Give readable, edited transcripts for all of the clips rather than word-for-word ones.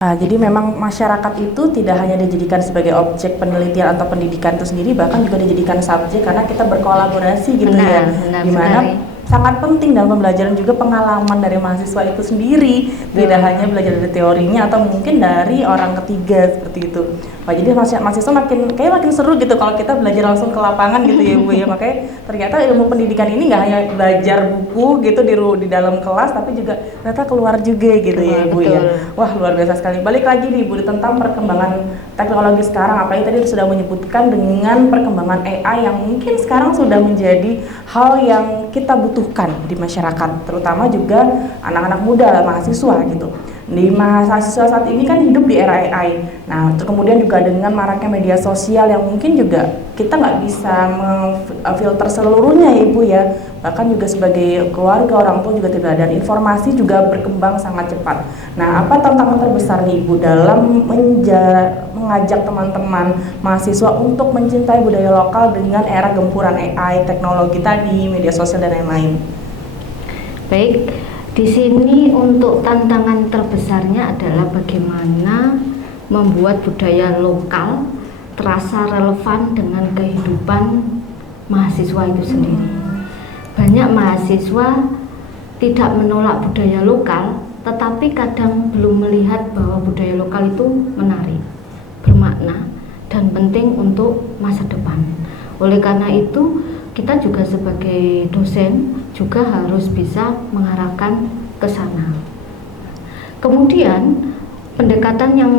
Jadi memang masyarakat itu tidak hanya dijadikan sebagai objek penelitian atau pendidikan itu sendiri, bahkan juga dijadikan subjek karena kita berkolaborasi gitu ya. Benar, Dimana sangat penting dalam pembelajaran juga pengalaman dari mahasiswa itu sendiri, tidak hanya belajar dari teorinya atau mungkin dari orang ketiga seperti itu. Jadi mahasiswa makin seru gitu kalau kita belajar langsung ke lapangan gitu ya Bu ya. Makanya ternyata ilmu pendidikan ini nggak hanya belajar buku gitu di dalam kelas, tapi juga ternyata keluar juga gitu ya Bu ya. Wah, luar biasa sekali. Balik lagi nih Bu tentang perkembangan teknologi sekarang, apalagi tadi sudah menyebutkan dengan perkembangan AI yang mungkin sekarang sudah menjadi hal yang kita butuhkan di masyarakat, terutama juga anak-anak muda, mahasiswa gitu. Di mahasiswa saat ini kan hidup di era AI. Nah, kemudian juga dengan maraknya media sosial yang mungkin juga kita nggak bisa memfilter seluruhnya ya Ibu ya. Bahkan juga sebagai keluarga, orang tua juga tidak, dan informasi juga berkembang sangat cepat. Nah, apa tantangan terbesar nih Ibu dalam mengajak teman-teman mahasiswa untuk mencintai budaya lokal dengan era gempuran AI, teknologi tadi, media sosial dan lain-lain? Baik, di sini untuk tantangan terbesarnya adalah bagaimana membuat budaya lokal terasa relevan dengan kehidupan mahasiswa itu sendiri. Banyak mahasiswa tidak menolak budaya lokal, tetapi kadang belum melihat bahwa budaya lokal itu menarik, bermakna, dan penting untuk masa depan. Oleh karena itu, kita juga sebagai dosen juga harus bisa mengarahkan ke sana. Kemudian pendekatan yang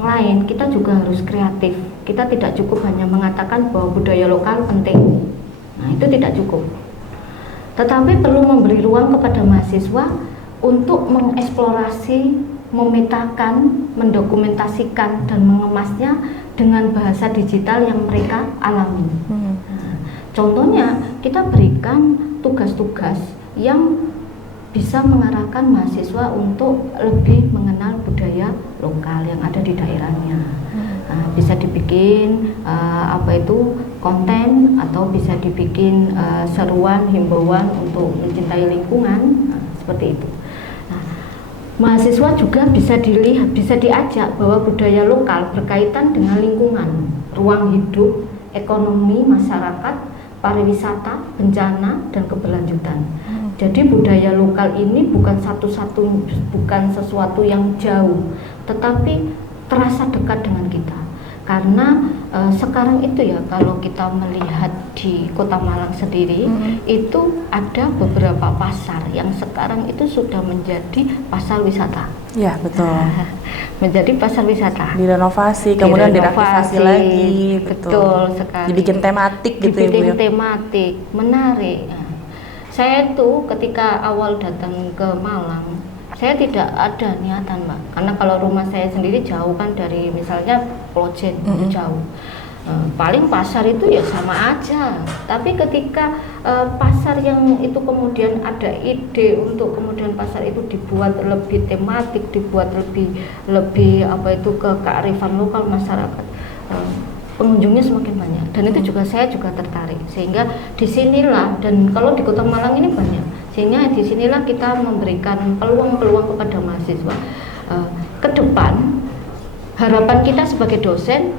lain, kita juga harus kreatif. Kita tidak cukup hanya mengatakan bahwa budaya lokal penting. Nah, itu tidak cukup. Tetapi perlu memberi ruang kepada mahasiswa untuk mengeksplorasi, memetakan, mendokumentasikan dan mengemasnya dengan bahasa digital yang mereka alami. Contohnya, kita berikan tugas-tugas yang bisa mengarahkan mahasiswa untuk lebih mengenal budaya lokal yang ada di daerahnya. Bisa dibikin konten atau bisa dibikin seruan, himbauan untuk mencintai lingkungan, seperti itu. Nah, mahasiswa juga bisa diajak bahwa budaya lokal berkaitan dengan lingkungan, ruang hidup, ekonomi masyarakat, pariwisata, bencana, dan keberlanjutan. Jadi budaya lokal ini bukan sesuatu yang jauh, tetapi terasa dekat dengan kita. Karena sekarang itu ya, kalau kita melihat di Kota Malang sendiri, itu ada beberapa pasar yang sekarang itu sudah menjadi pasar wisata. Ya, betul. Menjadi pasar wisata. Direnovasi, kemudian direaktivasi lagi. Betul sekali. Dibikin tematik gitu ya Bu. Dibikin tematik, menarik. Saya tuh ketika awal datang ke Malang, saya tidak ada niatan Mbak, karena kalau rumah saya sendiri jauh kan dari misalnya Plojen, itu jauh. Paling pasar itu ya sama aja, tapi ketika pasar yang itu kemudian ada ide untuk kemudian pasar itu dibuat lebih tematik, dibuat lebih ke kearifan lokal masyarakat, pengunjungnya semakin banyak, dan itu juga saya juga tertarik, sehingga disinilah, dan kalau di Kota Malang ini banyak, sehingga disinilah kita memberikan peluang-peluang kepada mahasiswa. Ke depan harapan kita sebagai dosen,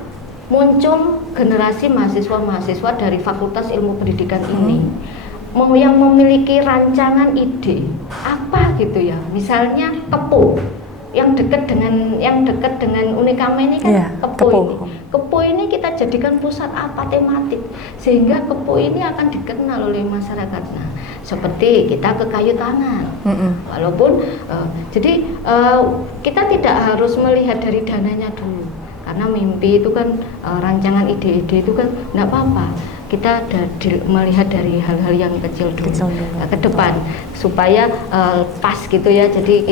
muncul generasi mahasiswa-mahasiswa dari Fakultas Ilmu Pendidikan ini yang memiliki rancangan ide apa gitu ya, misalnya Kepo yang dekat dengan Unikame ini kan, Kepo ini kita jadikan pusat apa tematik, sehingga Kepo ini akan dikenal oleh masyarakat. Nah, seperti kita ke Kayu Tangan, walaupun jadi kita tidak harus melihat dari dananya dulu, karena mimpi itu kan, rancangan ide-ide itu kan nggak apa-apa, kita melihat dari hal-hal yang kecil dulu ke depan supaya pas gitu ya. Jadi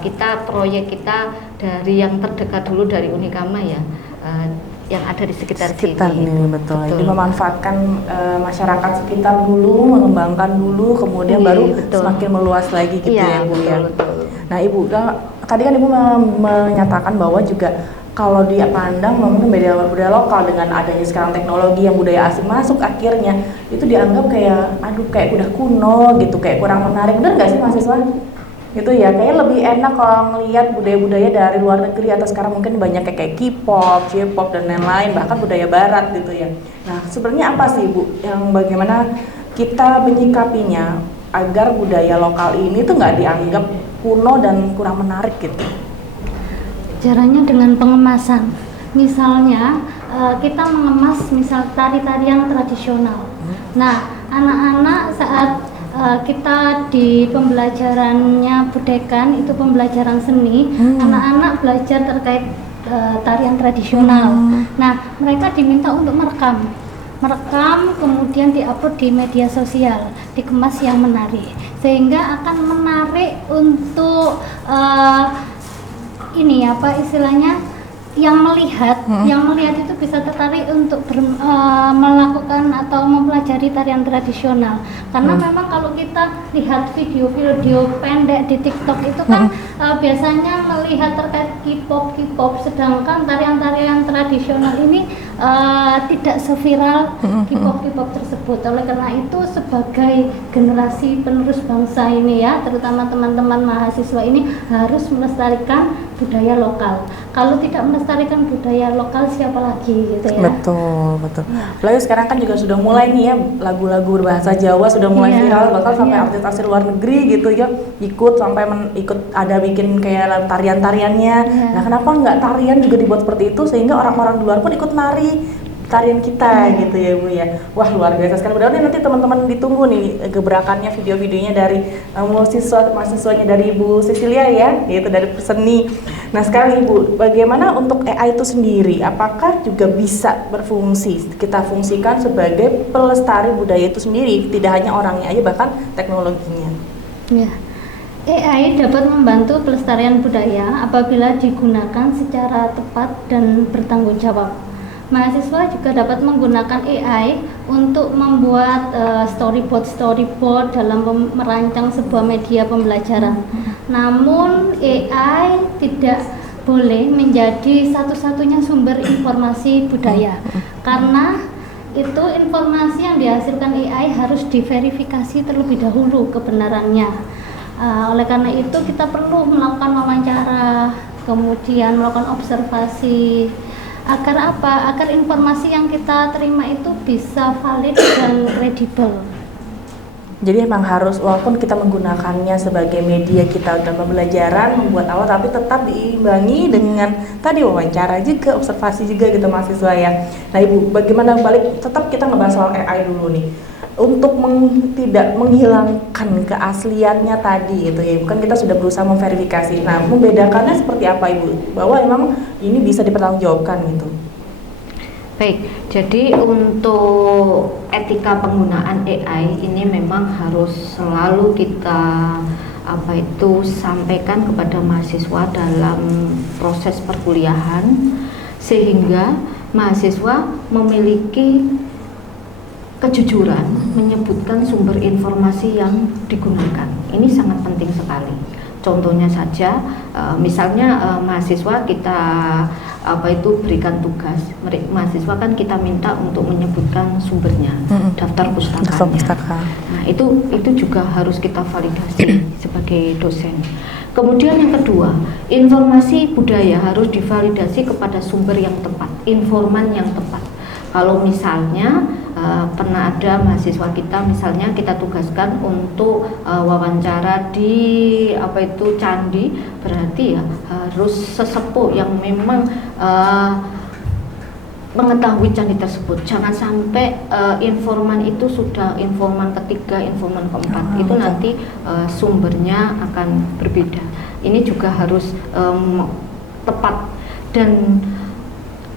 kita proyek kita dari yang terdekat dulu, dari Unikama ya, yang ada di sekitar sini. Betul. Jadi memanfaatkan masyarakat sekitar dulu, mengembangkan dulu, kemudian baru semakin meluas lagi gitu ya Bu ya. Nah Ibu, tadi kan Ibu menyatakan bahwa juga kalau dia pandang mungkin budaya lokal dengan adanya sekarang teknologi yang budaya asing masuk, akhirnya itu dianggap kayak udah kuno gitu, kayak kurang menarik. Benar nggak sih mahasiswa? Gitu ya, kayaknya lebih enak kalau ngelihat budaya-budaya dari luar negeri atau sekarang mungkin banyak kayak K-pop, J-pop dan lain-lain, bahkan budaya barat gitu ya. Nah, sebenarnya apa sih Bu yang bagaimana kita menyikapinya agar budaya lokal ini tuh nggak dianggap kuno dan kurang menarik gitu? Caranya dengan pengemasan. Misalnya kita mengemas misal tari-tarian tradisional. Nah, anak-anak saat kita di pembelajarannya budekan itu pembelajaran seni, anak-anak belajar terkait tarian tradisional. Nah, mereka diminta untuk merekam, kemudian diupload di media sosial, dikemas yang menarik, sehingga akan menarik untuk ini apa istilahnya yang melihat itu bisa tertarik untuk melakukan atau mempelajari tarian tradisional, karena memang kalau kita lihat video-video pendek di TikTok itu kan biasanya melihat terkait K-pop, sedangkan tarian-tarian tradisional ini tidak seviral K-pop tersebut. Oleh karena itu sebagai generasi penerus bangsa ini ya, terutama teman-teman mahasiswa ini harus melestarikan budaya lokal. Kalau tidak melestarikan budaya lokal siapa lagi gitu ya. Betul. Apalagi sekarang kan juga sudah mulai nih ya lagu-lagu berbahasa Jawa sudah mulai viral, bahkan sampai artis-artis luar negeri gitu ya ikut sampai ikut ada bikin kayak tarian-tariannya. Nah, kenapa nggak tarian juga dibuat seperti itu sehingga orang-orang di luar pun ikut nari tarian kita gitu ya Bu ya. Wah, luar biasa sekali. Mudah-mudahan nanti teman-teman ditunggu nih gebrakannya video-videonya dari mahasiswanya dari Ibu Cecilia ya, yaitu dari seni. Nah, sekarang Ibu, bagaimana untuk AI itu sendiri? Apakah juga bisa berfungsi, kita fungsikan sebagai pelestari budaya itu sendiri, tidak hanya orangnya aja, bahkan teknologinya? Ya. AI dapat membantu pelestarian budaya apabila digunakan secara tepat dan bertanggung jawab. Mahasiswa juga dapat menggunakan AI untuk membuat storyboard dalam merancang sebuah media pembelajaran. Namun AI tidak boleh menjadi satu-satunya sumber informasi budaya, karena itu informasi yang dihasilkan AI harus diverifikasi terlebih dahulu kebenarannya. Oleh karena itu kita perlu melakukan wawancara, kemudian melakukan observasi. Agar apa? Agar informasi yang kita terima itu bisa valid dan kredibel. Jadi emang harus, walaupun kita menggunakannya sebagai media kita dalam pembelajaran, membuat awal, tapi tetap diimbangi dengan tadi wawancara juga, observasi juga gitu mahasiswa ya. Nah Ibu, bagaimana tetap kita ngebahas soal AI dulu nih. Untuk tidak menghilangkan keasliannya tadi gitu ya, bukan kita sudah berusaha memverifikasi. Nah, membedakannya seperti apa Ibu? Bahwa emang ini bisa dipertanggungjawabkan gitu. Baik, jadi untuk etika penggunaan AI ini memang harus selalu kita sampaikan kepada mahasiswa dalam proses perkuliahan, sehingga mahasiswa memiliki kejujuran menyebutkan sumber informasi yang digunakan. Ini sangat penting sekali. Contohnya saja, misalnya mahasiswa kita berikan tugas, mahasiswa kan kita minta untuk menyebutkan sumbernya, daftar pustakanya. Nah itu juga harus kita validasi sebagai dosen. Kemudian yang kedua, informasi budaya harus divalidasi kepada sumber yang tepat, informan yang tepat. Kalau misalnya pernah ada mahasiswa kita, misalnya kita tugaskan untuk wawancara di candi, berarti ya harus sesepuh yang memang mengetahui candi tersebut. Jangan sampai informan itu sudah informan ketiga, informan keempat, itu nanti sumbernya akan berbeda. Ini juga harus tepat. Dan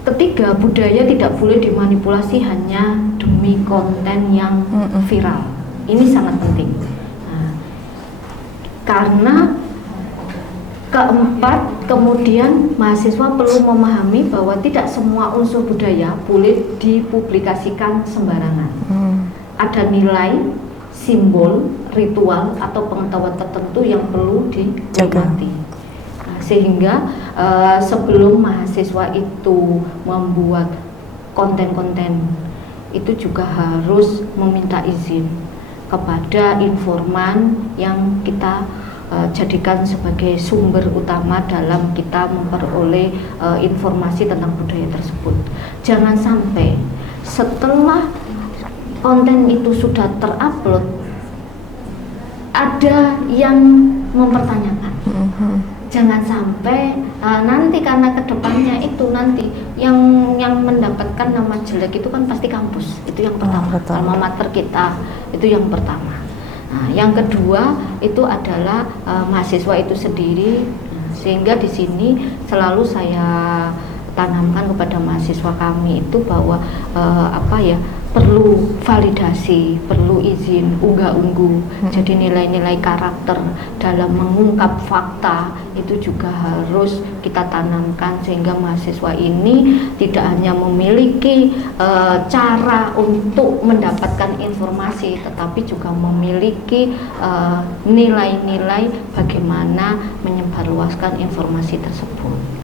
ketiga, budaya tidak boleh dimanipulasi hanya demi konten yang viral. Ini sangat penting. Nah, karena keempat, kemudian mahasiswa perlu memahami bahwa tidak semua unsur budaya boleh dipublikasikan sembarangan. Ada nilai, simbol, ritual, atau pengetahuan tertentu yang perlu dicermati. Sehingga sebelum mahasiswa itu membuat konten-konten, itu juga harus meminta izin kepada informan yang kita jadikan sebagai sumber utama dalam kita memperoleh informasi tentang budaya tersebut. Jangan sampai setelah konten itu sudah terupload ada yang mempertanyakan. Jangan sampai nanti karena kedepannya itu nanti yang mendapatkan nama jelek itu kan pasti kampus, itu yang pertama, alma mater kita itu yang pertama. Nah, yang kedua itu adalah mahasiswa itu sendiri, sehingga di sini selalu saya tanamkan kepada mahasiswa kami itu bahwa perlu validasi, perlu izin unggah-ungguh. Jadi nilai-nilai karakter dalam mengungkap fakta itu juga harus kita tanamkan sehingga mahasiswa ini tidak hanya memiliki cara untuk mendapatkan informasi, tetapi juga memiliki nilai-nilai bagaimana menyebarluaskan informasi tersebut.